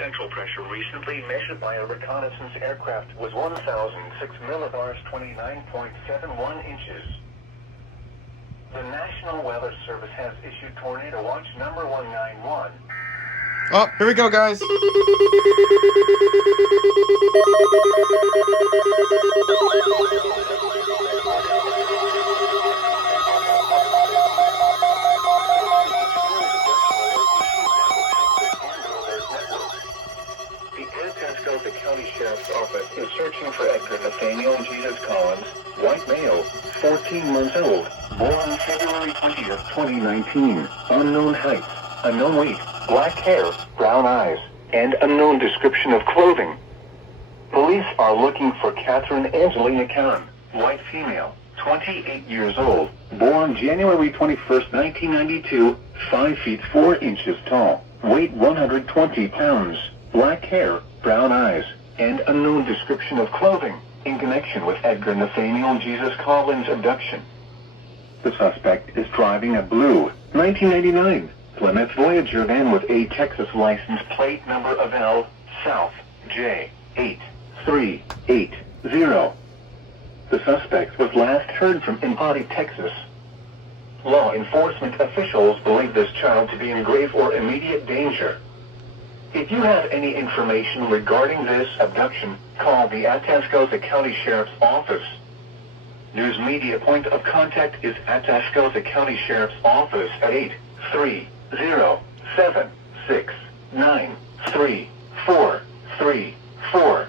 central pressure recently measured by a reconnaissance aircraft was 1,006 millibars, 29.71 inches. The National Weather Service has issued tornado watch number 191. Oh, here we go, guys. The Atascosa County Sheriff's Office is searching for Edgar Nathaniel Jesus Collins, white male, 14 months old, born February 20th, 2019, unknown height, unknown weight, black hair, brown eyes, and unknown description of clothing. Police are looking for Catherine Angelina Kahn, white female, 28 years old, born January 21st, 1992, 5 feet 4 inches tall, weight 120 pounds, black hair, brown eyes, and unknown description of clothing, in connection with Edgar Nathaniel Jesus Collins' abduction. The suspect is driving a blue, 1999, Plymouth Voyager van with a Texas license plate number of L, South, J8380. The suspect was last heard from in Potty, Texas. Law enforcement officials believe this child to be in grave or immediate danger. If you have any information regarding this abduction, call the Atascosa County Sheriff's Office. News media point of contact is Atascosa County Sheriff's Office at 830-769-3434.